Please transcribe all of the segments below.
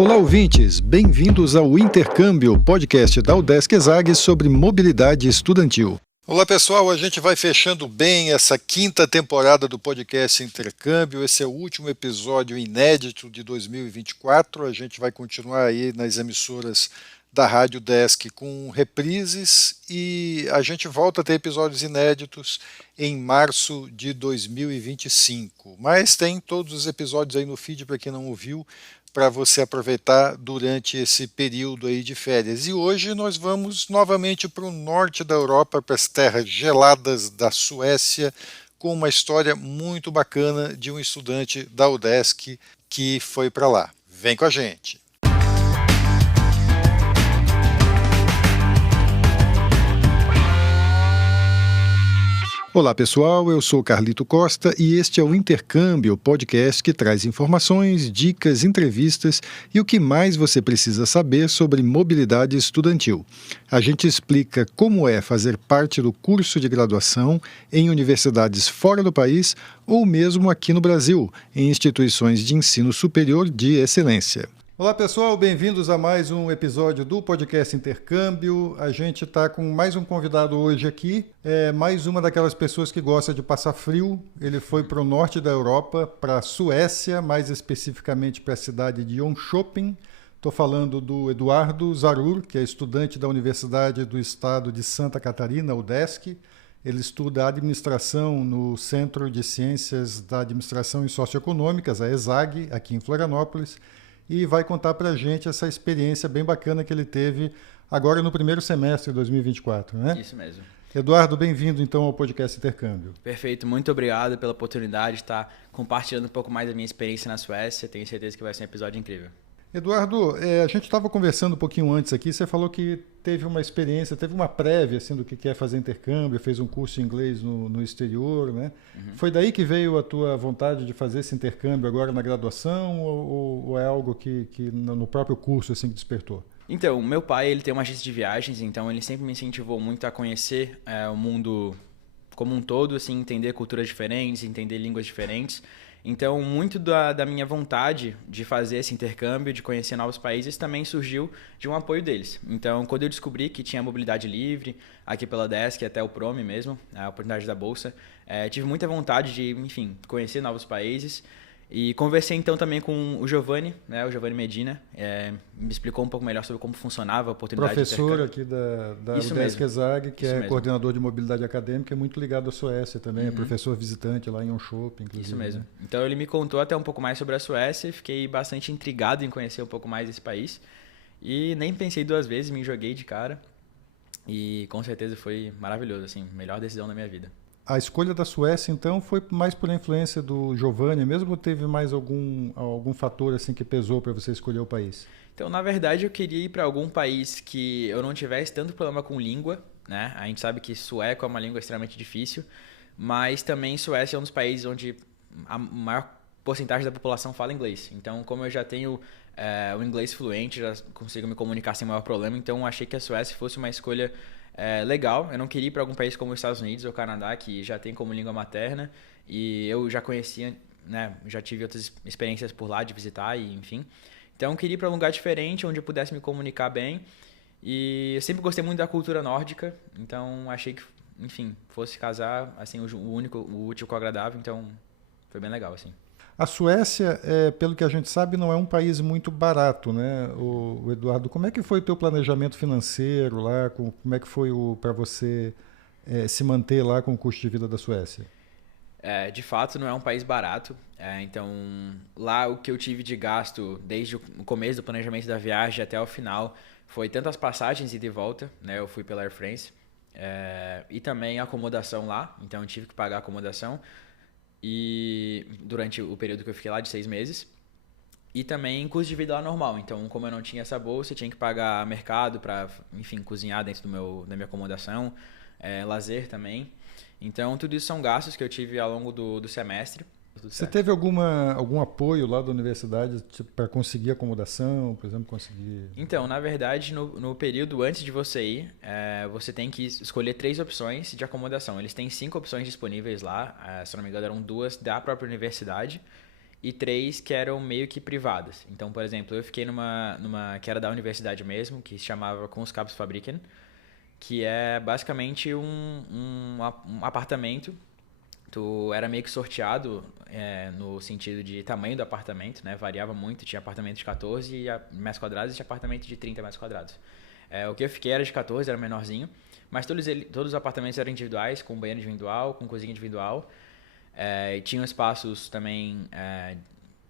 Olá, ouvintes! Bem-vindos ao Intercâmbio, podcast da UDESC ESAG sobre mobilidade estudantil. Olá, pessoal! A gente vai fechando bem essa quinta temporada do podcast Intercâmbio. Esse é o último episódio inédito de 2024. A gente vai continuar aí nas emissoras da Rádio UDESC com reprises e a gente volta a ter episódios inéditos em março de 2025. Mas tem todos os episódios aí no feed para quem não ouviu, para você aproveitar durante esse período aí de férias. E hoje nós vamos novamente para o norte da Europa, para as terras geladas da Suécia, com uma história muito bacana de um estudante da UDESC que foi para lá. Vem com a gente! Olá pessoal, eu sou Carlito Costa e este é o Intercâmbio, podcast que traz informações, dicas, entrevistas e o que mais você precisa saber sobre mobilidade estudantil. A gente explica como é fazer parte do curso de graduação em universidades fora do país ou mesmo aqui no Brasil, em instituições de ensino superior de excelência. Olá pessoal, bem-vindos a mais um episódio do podcast Intercâmbio. A gente está com mais um convidado hoje aqui, mais uma daquelas pessoas que gosta de passar frio. Ele foi para o norte da Europa, para a Suécia, mais especificamente para a cidade de Jönköping. Estou falando do Eduardo Zarur, que é estudante da Universidade do Estado de Santa Catarina, UDESC. Ele estuda administração no Centro de Ciências da Administração e Socioeconômicas, a ESAG, aqui em Florianópolis. E vai contar para a gente essa experiência bem bacana que ele teve agora no primeiro semestre de 2024, né? Isso mesmo. Eduardo, bem-vindo então ao podcast Intercâmbio. Perfeito, muito obrigado pela oportunidade de estar compartilhando um pouco mais da minha experiência na Suécia. Tenho certeza que vai ser um episódio incrível. Eduardo, a gente estava conversando um pouquinho antes aqui, você falou que teve uma experiência, teve uma prévia assim, do que é fazer intercâmbio, fez um curso de inglês no exterior, né? Uhum. Foi daí que veio a tua vontade de fazer esse intercâmbio agora na graduação ou é algo que no próprio curso assim, que despertou? Então, meu pai ele tem uma agência de viagens, então ele sempre me incentivou muito a conhecer o mundo como um todo, assim, entender culturas diferentes, entender línguas diferentes. Então, muito da minha vontade de fazer esse intercâmbio, de conhecer novos países, também surgiu de um apoio deles. Então, quando eu descobri que tinha mobilidade livre, aqui pela UDESC, até o PROME mesmo, a oportunidade da Bolsa, tive muita vontade de, enfim, conhecer novos países. E conversei então também com o Giovanni, né, o Giovanni Medina, me explicou um pouco melhor sobre como funcionava a oportunidade professor de aqui da UDESC ESAG, que é coordenador de mobilidade acadêmica, é muito ligado à Suécia também, é professor visitante lá em Jönköping, inclusive. Isso mesmo. Né? Então ele me contou até um pouco mais sobre a Suécia e fiquei bastante intrigado em conhecer um pouco mais desse país. E nem pensei duas vezes, me joguei de cara e com certeza foi maravilhoso, assim, melhor decisão da minha vida. A escolha da Suécia, então, foi mais por influência do Giovanni mesmo ou teve mais algum fator assim que pesou para você escolher o país? Então, na verdade, eu queria ir para algum país que eu não tivesse tanto problema com língua, né? A gente sabe que sueco é uma língua extremamente difícil, mas também Suécia é um dos países onde a maior porcentagem da população fala inglês. Então, como eu já tenho o inglês fluente, já consigo me comunicar sem maior problema, então achei que a Suécia fosse uma escolha legal. Eu não queria ir para algum país como os Estados Unidos ou Canadá, que já tem como língua materna, e eu já conhecia, né, já tive outras experiências por lá de visitar e enfim. Então eu queria ir para um lugar diferente, onde eu pudesse me comunicar bem, e eu sempre gostei muito da cultura nórdica, então achei que, enfim, fosse casar, assim, o útil com o agradável, então foi bem legal, assim. A Suécia, pelo que a gente sabe, não é um país muito barato, né? O Eduardo, como é que foi o teu planejamento financeiro lá? Como é que foi para você se manter lá com o custo de vida da Suécia? De fato, não é um país barato. Então, lá o que eu tive de gasto desde o começo do planejamento da viagem até o final foi tanto as passagens ida e de volta, né? Eu fui pela Air France, e também a acomodação lá, então eu tive que pagar a acomodação. E durante o período que eu fiquei lá, de 6 meses. E também custo de vida lá normal. Então, como eu não tinha essa bolsa, eu tinha que pagar mercado para, enfim, cozinhar dentro da minha acomodação, lazer também. Então, tudo isso são gastos que eu tive ao longo do semestre. Você teve algum apoio lá da universidade para conseguir acomodação, por exemplo, conseguir... Então, na verdade, no período antes de você ir, você tem que escolher 3 opções de acomodação. Eles têm 5 opções disponíveis lá, se não me engano eram 2 da própria universidade. e 3 que eram meio que privadas. Então, por exemplo, eu fiquei numa que era da universidade mesmo, que se chamava Kunskapsfabriken, que é basicamente um apartamento. Tu era meio que sorteado no sentido de tamanho do apartamento, né? Variava muito, tinha apartamento de 14 metros quadrados e tinha apartamento de 30 metros quadrados. O que eu fiquei era de 14, era menorzinho, mas todos os apartamentos eram individuais, com banheiro individual, com cozinha individual. E tinham espaços também,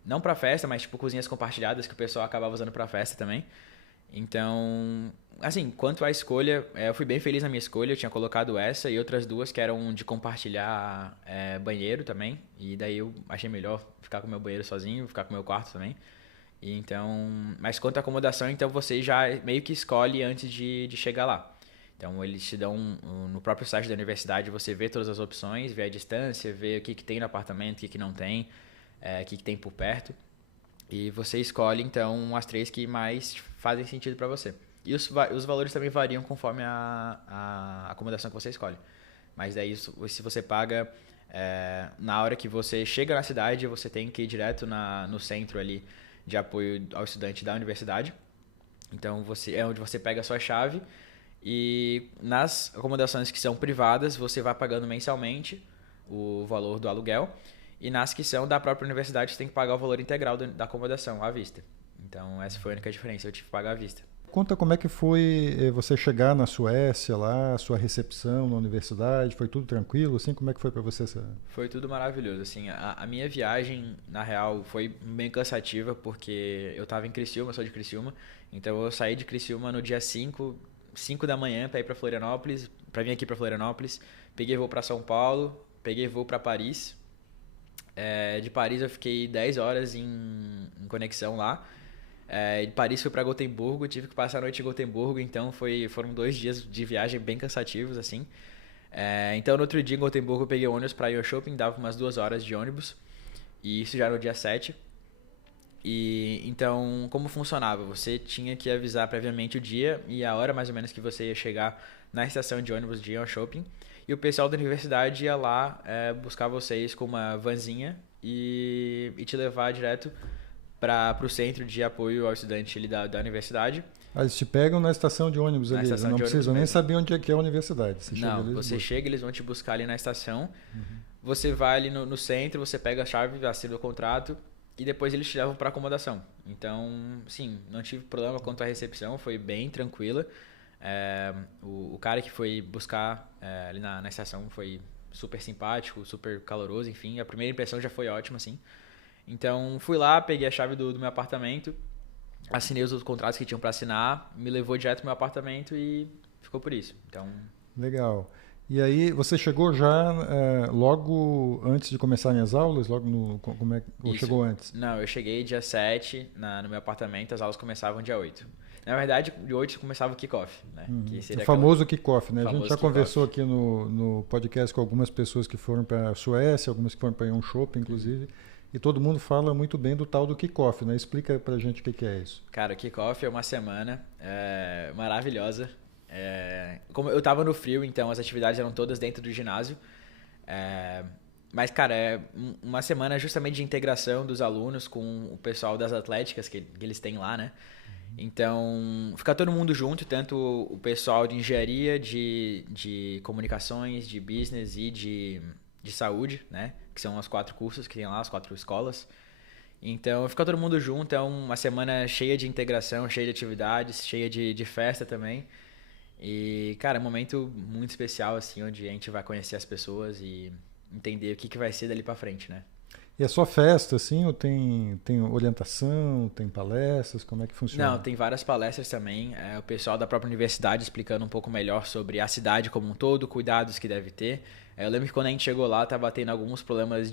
não para festa, mas tipo cozinhas compartilhadas que o pessoal acabava usando para festa também. Então, assim, quanto à escolha, eu fui bem feliz na minha escolha. Eu tinha colocado essa e outras duas que eram de compartilhar banheiro também. E daí eu achei melhor ficar com o meu banheiro sozinho, ficar com o meu quarto também. E então, mas quanto à acomodação, então você já meio que escolhe antes de chegar lá. Então eles te dão no próprio site da universidade, você vê todas as opções, vê a distância, vê o que tem no apartamento, o que não tem, o que tem por perto. E você escolhe então as 3 que mais fazem sentido para você. E os valores também variam conforme a acomodação que você escolhe. Mas daí se você paga na hora que você chega na cidade, você tem que ir direto no centro ali de apoio ao estudante da universidade. Então é onde você pega a sua chave. E nas acomodações que são privadas, você vai pagando mensalmente o valor do aluguel. E nas que são da própria universidade, você tem que pagar o valor integral da acomodação à vista. Então, essa foi a única diferença, eu tive que pagar à vista. Conta como é que foi você chegar na Suécia lá, a sua recepção na universidade, foi tudo tranquilo, assim, como é que foi para você? Foi tudo maravilhoso, assim, a minha viagem, na real, foi bem cansativa, porque eu estava em Criciúma, sou de Criciúma, então eu saí de Criciúma no dia 5 da manhã para ir para Florianópolis, para vir aqui para Florianópolis, peguei voo para São Paulo, peguei voo para Paris. De Paris eu fiquei 10 horas em conexão lá. De Paris fui para Gotemburgo, tive que passar a noite em Gotemburgo, então foram 2 dias de viagem bem cansativos, assim. Então no outro dia em Gotemburgo eu peguei ônibus para ir ao shopping, dava umas 2 horas de ônibus, e isso já no dia 7. E então, como funcionava? Você tinha que avisar previamente o dia e a hora mais ou menos que você ia chegar na estação de ônibus de ir ao shopping. E o pessoal da universidade ia lá buscar vocês com uma vanzinha e te levar direto para o centro de apoio ao estudante ali da universidade. Eles te pegam na estação de ônibus ali, não precisam nem saber onde é que é a universidade. Você chega, eles vão te buscar ali na estação, você vai ali no centro, você pega a chave, assina o contrato e depois eles te levam para acomodação. Então, sim, não tive problema quanto à recepção, foi bem tranquila. O cara que foi buscar ali na estação foi super simpático, super caloroso, enfim, a primeira impressão já foi ótima, assim. Então fui lá, peguei a chave do meu apartamento, assinei os outros contratos que tinham para assinar, me levou direto pro meu apartamento e ficou por isso. Então, legal. E aí você chegou já logo antes de começarem as aulas? Ou chegou antes? Não, eu cheguei dia 7 no meu apartamento, as aulas começavam dia 8. Na verdade, de 8 começava o kickoff, né? Que seria o famoso kickoff, né? A gente já conversou aqui no podcast com algumas pessoas que foram para a Suécia, algumas que foram para um shopping, inclusive, e todo mundo fala muito bem do tal do kickoff, né? Explica pra gente o que é isso. Cara, o kickoff é uma semana maravilhosa. Como eu estava no frio, então as atividades eram todas dentro do ginásio. Mas, cara, é uma semana justamente de integração dos alunos com o pessoal das atléticas que eles têm lá, né? Então, fica todo mundo junto, tanto o pessoal de engenharia, de comunicações, de business e de saúde, né? Que são os 4 cursos que tem lá, as 4 escolas. Então, fica todo mundo junto, é uma semana cheia de integração, cheia de atividades, cheia de festa também. E, cara, é um momento muito especial, assim, onde a gente vai conhecer as pessoas e entender o que vai ser dali pra frente, né? E é só festa, assim, ou tem orientação, tem palestras, como é que funciona? Não, tem várias palestras também, o pessoal da própria universidade explicando um pouco melhor sobre a cidade como um todo, cuidados que deve ter. Eu lembro que quando a gente chegou lá, tava tendo alguns problemas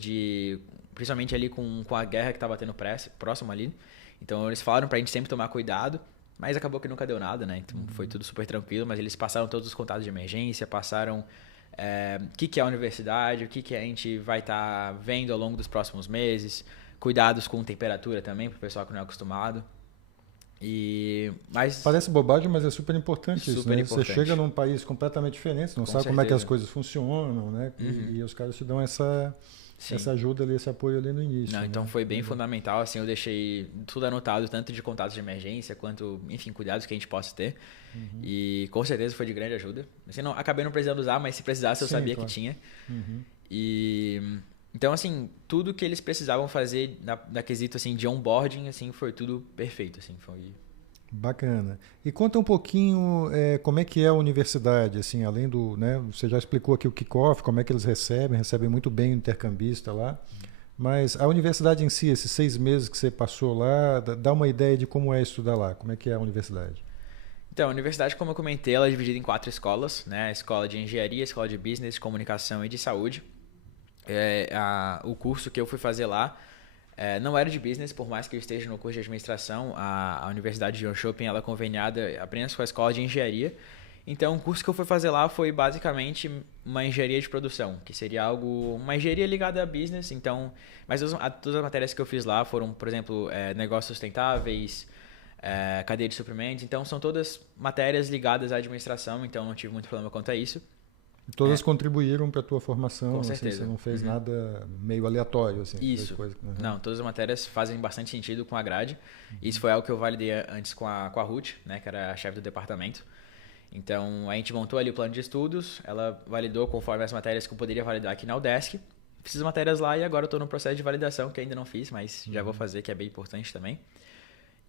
principalmente ali com a guerra que tava tendo próximo ali. Então eles falaram pra gente sempre tomar cuidado, mas acabou que nunca deu nada, né? Então foi tudo super tranquilo, mas eles passaram todos os contatos de emergência, passaram o que é a universidade, o que a gente vai estar vendo ao longo dos próximos meses, cuidados com temperatura também, para o pessoal que não é acostumado. Mas Parece bobagem, mas é super importante isso, super né? Você importante. chega num país completamente diferente, você não Com sabe como é que as certeza. coisas funcionam, né? E os caras te dão essa Sim. ajuda ali, esse apoio ali no Não, início, então né? foi bem Legal. fundamental, assim, eu deixei tudo anotado, tanto de contatos de emergência, quanto, enfim, cuidados que a gente possa ter. E com certeza foi de grande ajuda. Assim, não, acabei não precisando usar, mas se precisasse eu Sim, sabia que claro. tinha. Uhum. E então, assim, tudo que eles precisavam fazer na quesito, assim, de onboarding, assim, foi tudo perfeito, assim, foi... Bacana. E conta um pouquinho como é que é a universidade, assim, além do, né, você já explicou aqui o kickoff, como é que eles recebem muito bem o intercambista lá, mas a universidade em si, esses 6 meses que você passou lá, dá uma ideia de como é estudar lá, como é que é a universidade. Então, a universidade, como eu comentei, ela é dividida em 4 escolas, né? A escola de engenharia, a escola de business, de comunicação e de saúde. O curso que eu fui fazer lá não era de business, por mais que eu esteja no curso de administração, a Universidade de Jönköping ela é conveniada apenas com a escola de engenharia. Então, o curso que eu fui fazer lá foi basicamente uma engenharia de produção, que seria uma engenharia ligada a business. Então, mas todas as matérias que eu fiz lá foram, por exemplo, negócios sustentáveis, cadeia de suprimentos. Então, são todas matérias ligadas à administração. Então, não tive muito problema quanto a isso. Todas É, contribuíram para a tua com formação, assim, você certeza. não fez Uhum. nada meio aleatório, assim, foi Isso. coisa. Uhum. Não, todas as matérias fazem bastante sentido com a grade. Isso foi algo que eu validei antes com a Ruth, né, que era a chefe do departamento. Então, a gente montou ali o plano de estudos, ela validou conforme as matérias que eu poderia validar aqui na UDESC. Fiz as matérias lá e agora eu estou no processo de validação, que ainda não fiz, mas já vou fazer, que é bem importante também.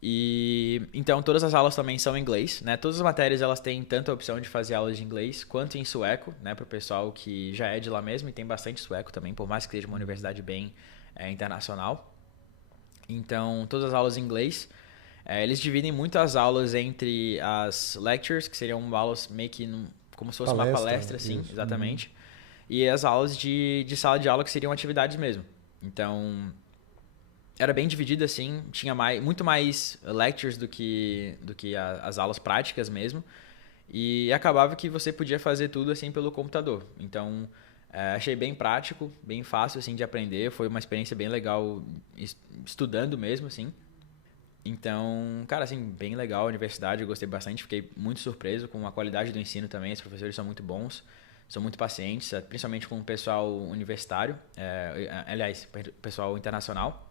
E então todas as aulas também são em inglês, né? Todas as matérias elas têm tanto a opção de fazer aulas de inglês quanto em sueco, né? Para o pessoal que já é de lá mesmo e tem bastante sueco também, por mais que seja uma universidade bem internacional. Então todas as aulas em inglês. Eles dividem muito as aulas entre as lectures, que seriam aulas meio que como se fosse uma Palestra, palestra, assim, isso. Uhum. exatamente. E as aulas de sala de aula, que seriam atividades mesmo. Então, era bem dividido assim, tinha muito mais lectures do que as aulas práticas mesmo. E acabava que você podia fazer tudo assim pelo computador. Então, achei bem prático, bem fácil assim de aprender, foi uma experiência bem legal estudando mesmo assim. Então, cara, assim, bem legal a universidade, eu gostei bastante, fiquei muito surpreso com a qualidade do ensino também, os professores são muito bons, são muito pacientes, principalmente com o pessoal universitário, aliás, pessoal internacional.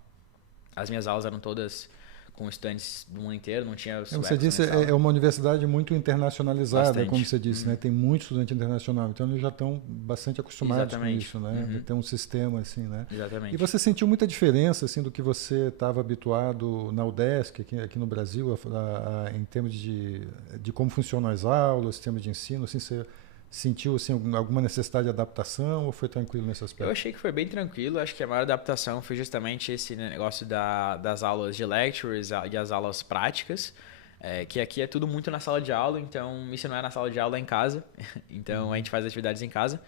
As minhas aulas eram todas com estudantes do mundo inteiro, não tinha os Você suecos na minha disse, sala. é uma universidade muito internacionalizada, como Bastante. você disse, né? Tem muito estudante internacional, então eles já estão bastante acostumados com Exatamente. isso, né? De Uhum. ter um sistema assim, né? E Exatamente. você sentiu muita diferença assim do que você estava habituado na UDESC aqui no Brasil, em termos de como funcionam as aulas, sistemas de ensino, assim, você sentiu assim alguma necessidade de adaptação ou foi tranquilo nesse Eu aspecto? achei que foi bem tranquilo, acho que a maior adaptação foi justamente esse negócio das aulas de lectures e as aulas práticas. Que aqui é tudo muito na sala de aula, então isso não é na sala de aula, é em casa. Então a gente faz atividades em casa.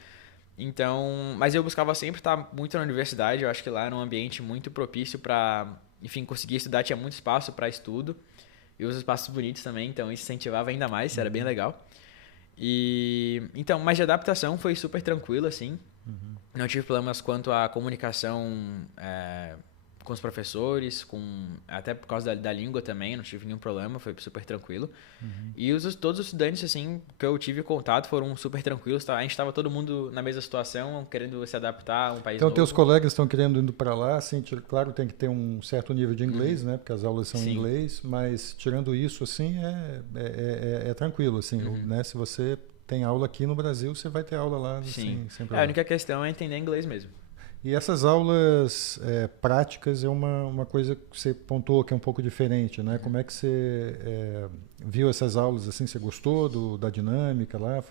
Então, mas eu buscava sempre estar muito na universidade, eu acho que lá era um ambiente muito propício para, enfim, conseguir estudar, tinha muito espaço para estudo e os espaços bonitos também, então isso incentivava ainda mais, era bem legal. E então, mas de adaptação foi super tranquilo assim. Não tive problemas quanto à comunicação com os professores, até por causa da língua também, não tive nenhum problema, foi super tranquilo. E todos os estudantes, assim, que eu tive contato foram super tranquilos, tá? A gente estava todo mundo na mesma situação, querendo se adaptar a um país Então, teus novo. colegas estão querendo indo para lá, assim, claro, tem que ter um certo nível de Uhum. inglês, né? Porque as aulas são em Sim. inglês, mas tirando isso, assim, é tranquilo, assim, Uhum. né? Se você tem aula aqui no Brasil, você vai ter aula lá, Sim. sem A problema. única questão é entender inglês mesmo. E essas aulas práticas é uma coisa que você pontuou que é um pouco diferente, né? Como é que você viu essas aulas, assim, você gostou da dinâmica lá?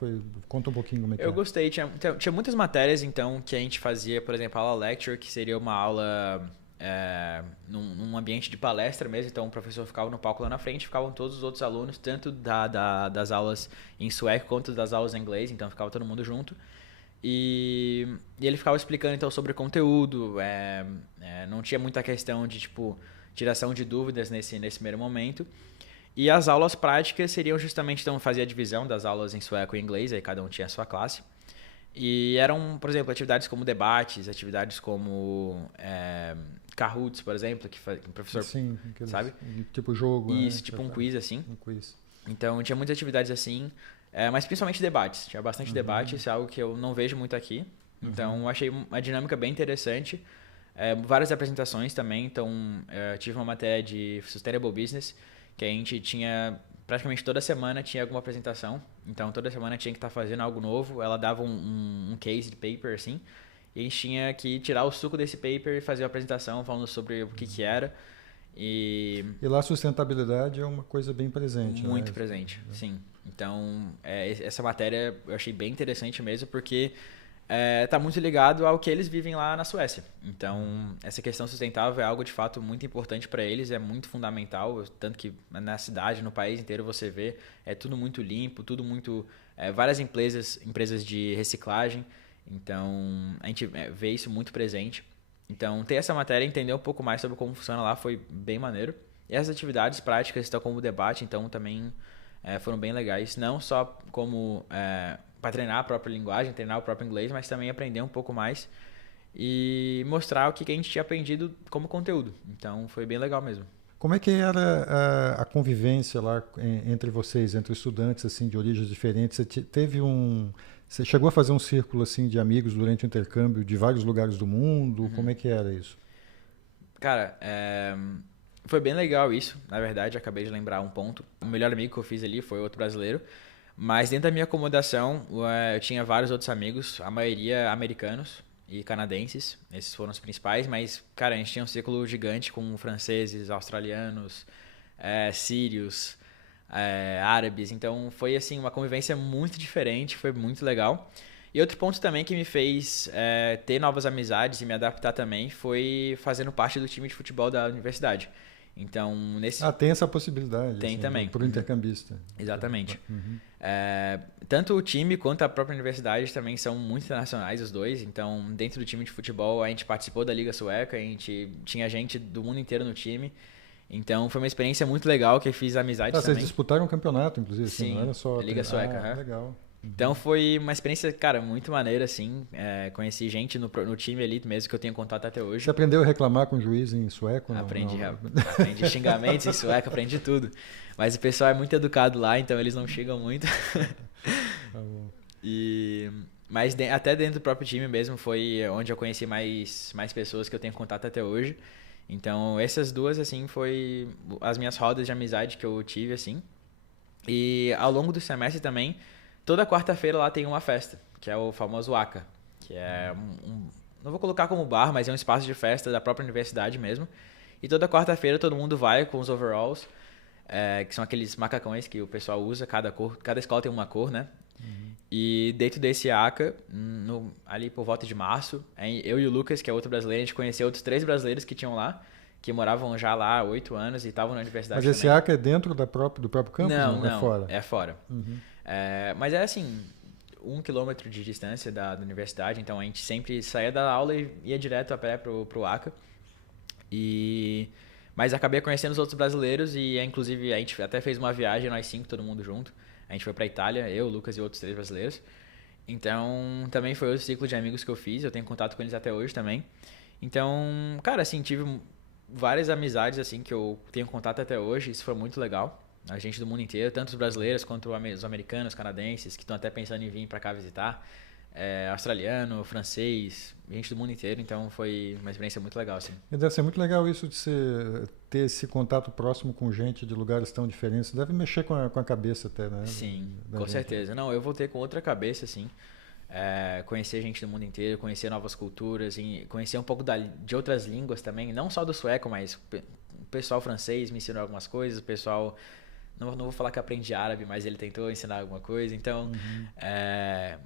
Conta um pouquinho como é que Eu é. gostei, tinha muitas matérias então que a gente fazia, por exemplo, a aula lecture, que seria uma aula num ambiente de palestra mesmo, então o professor ficava no palco lá na frente, ficavam todos os outros alunos, tanto das aulas em sueco quanto das aulas em inglês, então ficava todo mundo junto. E ele ficava explicando então sobre o conteúdo, não tinha muita questão de tipo tiração de dúvidas nesse primeiro momento. E as aulas práticas seriam justamente, então, fazia a divisão das aulas em sueco e inglês, aí cada um tinha a sua classe. E eram, por exemplo, atividades como debates, atividades como Kahoots, por exemplo, que um professor, sim, sabe? Tipo jogo, Isso, né? tipo um quiz, assim. Um quiz. Então, tinha muitas atividades assim, mas principalmente debates. Tinha bastante debate, isso é algo que eu não vejo muito aqui. Então, eu achei uma dinâmica bem interessante. Várias apresentações também. Então, tive uma matéria de Sustainable Business, que a gente tinha... Praticamente toda semana tinha alguma apresentação. Então, toda semana tinha que estar fazendo algo novo. Ela dava um case de paper, assim. E a gente tinha que tirar o suco desse paper e fazer uma apresentação falando sobre o que era. E lá a sustentabilidade é uma coisa bem presente, muito né? presente, sim. Então, essa matéria eu achei bem interessante mesmo, porque está muito ligado ao que eles vivem lá na Suécia. Então, essa questão sustentável é algo de fato muito importante para eles, é muito fundamental, tanto que na cidade, no país inteiro você vê, é tudo muito limpo, tudo muito... várias empresas de reciclagem, então a gente vê isso muito presente. Então, ter essa matéria, entender um pouco mais sobre como funciona lá foi bem maneiro. E as atividades práticas estão como debate, então também foram bem legais. Não só como para treinar a própria linguagem, treinar o próprio inglês, mas também aprender um pouco mais e mostrar o que a gente tinha aprendido como conteúdo. Então, foi bem legal mesmo. Como é que era a convivência lá entre vocês, entre estudantes assim de origens diferentes? Você chegou a fazer um círculo assim de amigos durante o intercâmbio de vários lugares do mundo? Como é que era isso? Cara, foi bem legal isso. Na verdade, acabei de lembrar um ponto. O melhor amigo que eu fiz ali foi outro brasileiro. Mas dentro da minha acomodação, eu tinha vários outros amigos, a maioria americanos e canadenses. Esses foram os principais, mas, cara, a gente tinha um círculo gigante com franceses, australianos, sírios, árabes. Então, foi, assim, uma convivência muito diferente, foi muito legal. E outro ponto também que me fez ter novas amizades e me adaptar também foi fazendo parte do time de futebol da universidade. Então, tem essa possibilidade. Tem assim, também. Para o intercambista. Exatamente. Tanto o time quanto a própria universidade também são muito internacionais, os dois. Então, dentro do time de futebol, a gente participou da Liga Sueca, a gente tinha gente do mundo inteiro no time. Então, foi uma experiência muito legal, que fiz amizades também. Vocês disputaram um campeonato, inclusive, Sim, assim, não era só... Liga Sueca. Legal. Então, foi uma experiência, cara, muito maneira, assim. Conheci gente no time ali mesmo, que eu tenho contato até hoje. Você aprendeu a reclamar com o juiz em sueco? Aprendi xingamentos em sueco, aprendi tudo. Mas o pessoal é muito educado lá, então eles não xingam muito. Tá bom. Mas até dentro do próprio time mesmo foi onde eu conheci mais pessoas que eu tenho contato até hoje. Então, essas duas, assim, foi as minhas rodas de amizade que eu tive, assim. E ao longo do semestre também, toda quarta-feira lá tem uma festa, que é o famoso ACA, que é não vou colocar como bar, mas é um espaço de festa da própria universidade mesmo. E toda quarta-feira todo mundo vai com os overalls, que são aqueles macacões que o pessoal usa, cada escola tem uma cor, né? E dentro desse ACA, ali por volta de março, eu e o Lucas, que é outro brasileiro, a gente conheceu outros 3 brasileiros que tinham lá, que moravam já lá há 8 anos e estavam na universidade também. Mas esse ACA é dentro do próprio campus? Não, é fora? É fora. Mas é assim, 1 quilômetro de distância da universidade, então a gente sempre saía da aula e ia direto a pé pro ACA. Mas acabei conhecendo os outros brasileiros e inclusive a gente até fez uma viagem, nós 5, todo mundo junto. A gente foi pra Itália, eu, o Lucas e outros 3 brasileiros. Então também foi outro ciclo de amigos que eu fiz, eu tenho contato com eles até hoje também. Então, cara, assim, tive várias amizades assim que eu tenho contato até hoje, isso foi muito legal. A gente do mundo inteiro, tanto os brasileiros quanto os americanos, canadenses, que estão até pensando em vir para cá visitar. Australiano, francês, gente do mundo inteiro. Então foi uma experiência muito legal, assim. E deve ser muito legal isso de ter esse contato próximo com gente de lugares tão diferentes. Deve mexer com a cabeça até, né? Sim, com certeza. Não, eu voltei com outra cabeça, assim. Conhecer gente do mundo inteiro, conhecer novas culturas, conhecer um pouco de outras línguas também. Não só do sueco, mas o pessoal francês me ensinou algumas coisas, o pessoal... Não vou falar que aprendi árabe, mas ele tentou ensinar alguma coisa. Então,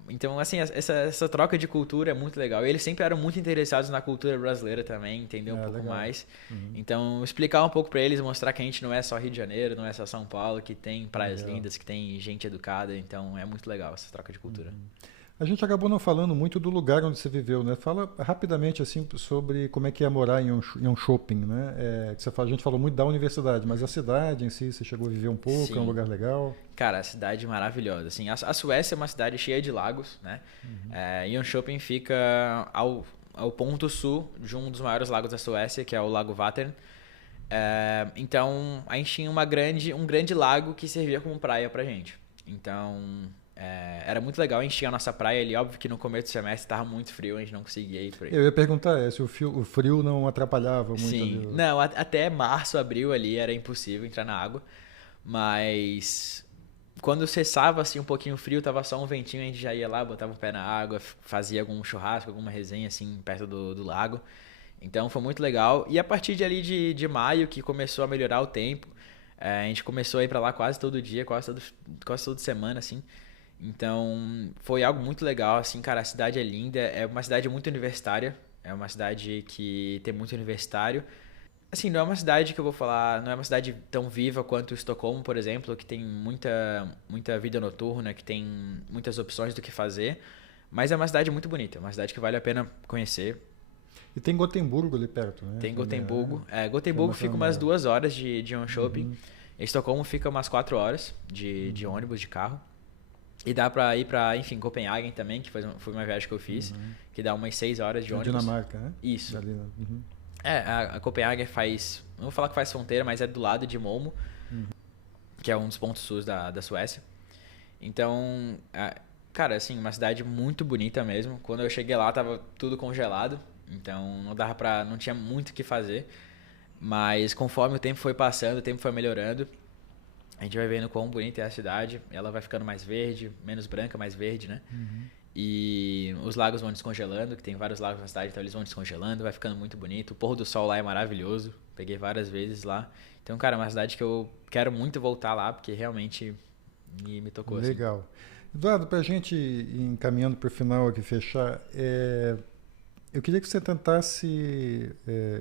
então assim, essa troca de cultura é muito legal. E eles sempre eram muito interessados na cultura brasileira também, entender um pouco legal. Mais. Então, explicar um pouco para eles, mostrar que a gente não é só Rio de Janeiro, não é só São Paulo, que tem praias lindas, que tem gente educada. Então, é muito legal essa troca de cultura. A gente acabou não falando muito do lugar onde você viveu, né? Fala rapidamente assim sobre como é que é morar em um shopping, né? A gente falou muito da universidade, mas a cidade em si, você chegou a viver um pouco, Sim. É um lugar legal? Cara, a cidade maravilhosa. Assim, a Suécia é uma cidade cheia de lagos, né? Jönköping fica o ponto sul de um dos maiores lagos da Suécia, que é o Lago Vättern. Então, a gente tinha um grande lago que servia como praia pra gente. Então, era muito legal. A gente tinha a nossa praia ali. Óbvio que no começo do semestre estava muito frio, a gente não conseguia ir por aí. Eu ia perguntar se o frio não atrapalhava muito. Sim, ali. não, até março, abril ali era impossível entrar na água. Mas quando cessava assim um pouquinho o frio, tava só um ventinho, a gente já ia lá, botava o pé na água, fazia algum churrasco, alguma resenha assim perto do lago. Então foi muito legal. E a partir de ali de maio, que começou a melhorar o tempo, a gente começou a ir pra lá quase todo dia, quase toda semana, assim. Então foi algo muito legal, assim, cara. A cidade é linda, é uma cidade muito universitária, é uma cidade que tem muito universitário. Assim, não é uma cidade que eu vou falar, não é uma cidade tão viva quanto Estocolmo, por exemplo, que tem muita vida noturna, que tem muitas opções do que fazer. Mas é uma cidade muito bonita, uma cidade que vale a pena conhecer. E tem Gotemburgo ali perto, né? Tem Também, Gotemburgo. né? Gotemburgo fica umas 2 horas de Jönköping. Uhum. Estocolmo fica umas 4 horas de ônibus, de carro. E dá pra ir pra, enfim, Copenhagen também, que foi uma viagem que eu fiz, que dá umas 6 horas de Na ônibus. Dinamarca, né? Isso. Ali, né? Uhum. A Copenhagen faz, não vou falar que faz fronteira, mas é do lado de Malmo, que é um dos pontos sul da Suécia. Então, cara, assim, uma cidade muito bonita mesmo. Quando eu cheguei lá, tava tudo congelado, então não tinha muito o que fazer. Mas conforme o tempo foi passando, o tempo foi melhorando, a gente vai vendo quão bonita é a cidade. Ela vai ficando mais verde, menos branca, mais verde, né? E os lagos vão descongelando, que tem vários lagos na cidade, então eles vão descongelando, vai ficando muito bonito. O pôr do sol lá é maravilhoso, peguei várias vezes lá. Então, cara, é uma cidade que eu quero muito voltar lá, porque realmente me tocou. Legal. Assim. Eduardo, para a gente ir encaminhando para o final aqui, fechar, eu queria que você tentasse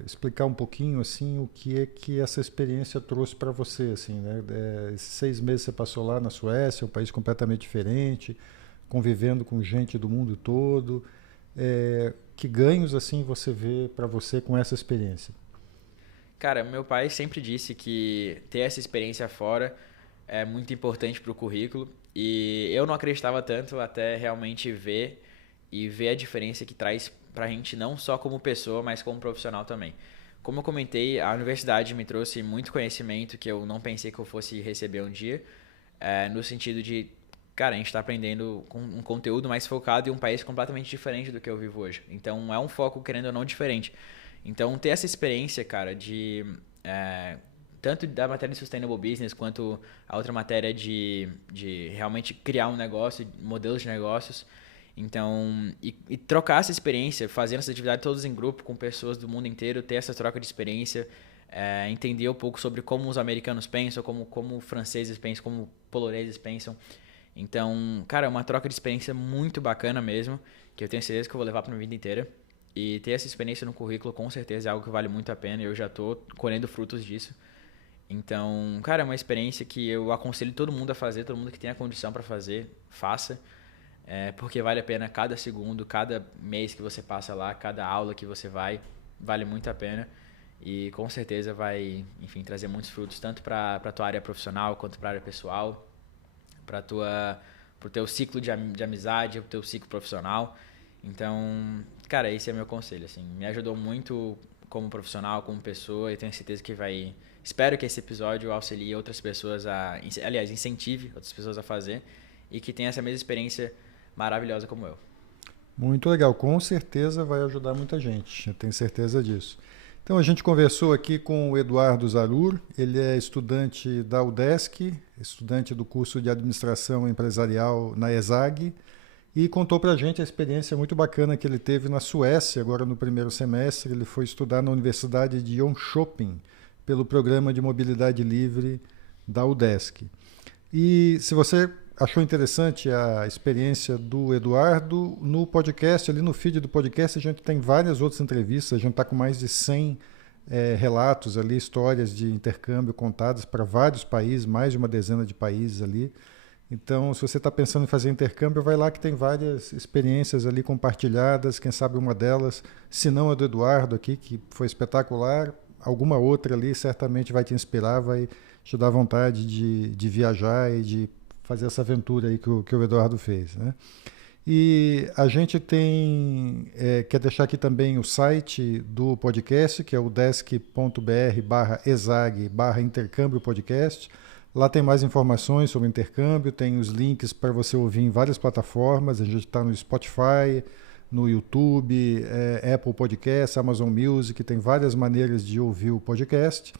explicar um pouquinho assim o que é que essa experiência trouxe para você, assim, né? Esses 6 meses você passou lá na Suécia, um país completamente diferente, convivendo com gente do mundo todo. Que ganhos assim você vê para você com essa experiência? Cara, meu pai sempre disse que ter essa experiência fora é muito importante para o currículo e eu não acreditava tanto até realmente ver a diferença que traz pra gente não só como pessoa, mas como profissional também. Como eu comentei, a universidade me trouxe muito conhecimento que eu não pensei que eu fosse receber um dia, no sentido de, cara, a gente está aprendendo com um conteúdo mais focado em um país completamente diferente do que eu vivo hoje. Então é um foco, querendo ou não, diferente. Então ter essa experiência, cara, de tanto da matéria de Sustainable Business quanto a outra matéria de realmente criar um negócio, modelos de negócios. Então, e trocar essa experiência, fazendo essa atividade todos em grupo, com pessoas do mundo inteiro, ter essa troca de experiência, entender um pouco sobre como os americanos pensam, como os franceses pensam, como os poloneses pensam. Então, cara, é uma troca de experiência muito bacana mesmo, que eu tenho certeza que eu vou levar para minha vida inteira. E ter essa experiência no currículo, com certeza, é algo que vale muito a pena e eu já tô colhendo frutos disso. Então, cara, é uma experiência que eu aconselho todo mundo a fazer, todo mundo que tem a condição para fazer, faça. Porque vale a pena cada segundo, cada mês que você passa lá, cada aula que você vai, vale muito a pena. E com certeza vai, enfim, trazer muitos frutos, tanto para a tua área profissional quanto para a área pessoal, para o teu ciclo de amizade, para o teu ciclo profissional. Então, cara, esse é meu conselho, assim, me ajudou muito como profissional, como pessoa, e tenho certeza que vai... Espero que esse episódio auxilie outras pessoas aliás, incentive outras pessoas a fazer e que tenha essa mesma experiência maravilhosa como eu. Muito legal, com certeza vai ajudar muita gente, eu tenho certeza disso. Então a gente conversou aqui com o Eduardo Zarur, ele é estudante da UDESC, estudante do curso de Administração Empresarial na ESAG, e contou para a gente a experiência muito bacana que ele teve na Suécia, agora no primeiro semestre. Ele foi estudar na Universidade de Jönköping, pelo Programa de Mobilidade Livre da UDESC. E se você achou interessante a experiência do Eduardo, no podcast, ali no feed do podcast, a gente tem várias outras entrevistas, a gente está com mais de 100 relatos ali, histórias de intercâmbio contadas para vários países, mais de uma dezena de países ali. Então, se você está pensando em fazer intercâmbio, vai lá que tem várias experiências ali compartilhadas, quem sabe uma delas, se não a do Eduardo aqui, que foi espetacular, alguma outra ali certamente vai te inspirar, vai te dar vontade de viajar e de fazer essa aventura aí que o Eduardo fez, né? E a gente quer deixar aqui também o site do podcast, que é o udesc.br/exag/intercâmbio podcast. Lá tem mais informações sobre intercâmbio, tem os links para você ouvir em várias plataformas. A gente está no Spotify, no YouTube, Apple Podcasts, Amazon Music, tem várias maneiras de ouvir o podcast.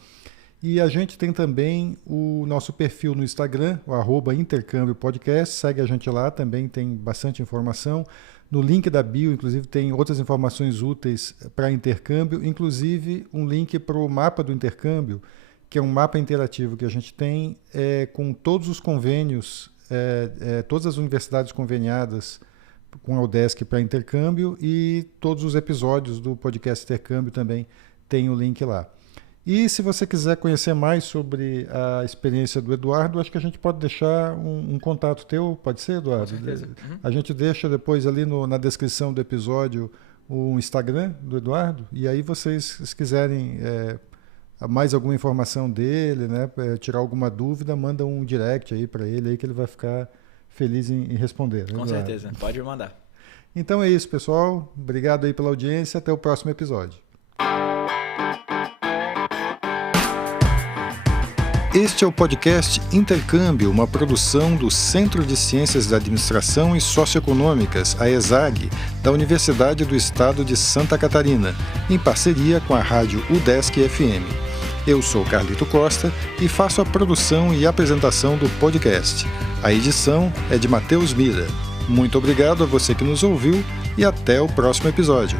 E a gente tem também o nosso perfil no Instagram, o @intercâmbio-podcast. Segue a gente lá, também tem bastante informação. No link da bio, inclusive, tem outras informações úteis para intercâmbio, inclusive um link para o mapa do intercâmbio, que é um mapa interativo que a gente tem com todos os convênios, todas as universidades conveniadas com a UDESC para intercâmbio, e todos os episódios do podcast Intercâmbio também tem o link lá. E se você quiser conhecer mais sobre a experiência do Eduardo, acho que a gente pode deixar um contato teu, pode ser, Eduardo? Com certeza. A gente deixa depois ali na descrição do episódio o Instagram do Eduardo, e aí vocês, se quiserem mais alguma informação dele, né, tirar alguma dúvida, manda um direct aí para ele, aí que ele vai ficar feliz em responder. Com certeza, pode me mandar. Então é isso, pessoal. Obrigado aí pela audiência, até o próximo episódio. Este é o podcast Intercâmbio, uma produção do Centro de Ciências da Administração e Socioeconômicas, a ESAG, da Universidade do Estado de Santa Catarina, em parceria com a rádio UDESC FM. Eu sou Carlito Costa e faço a produção e apresentação do podcast. A edição é de Matheus Mira. Muito obrigado a você que nos ouviu e até o próximo episódio.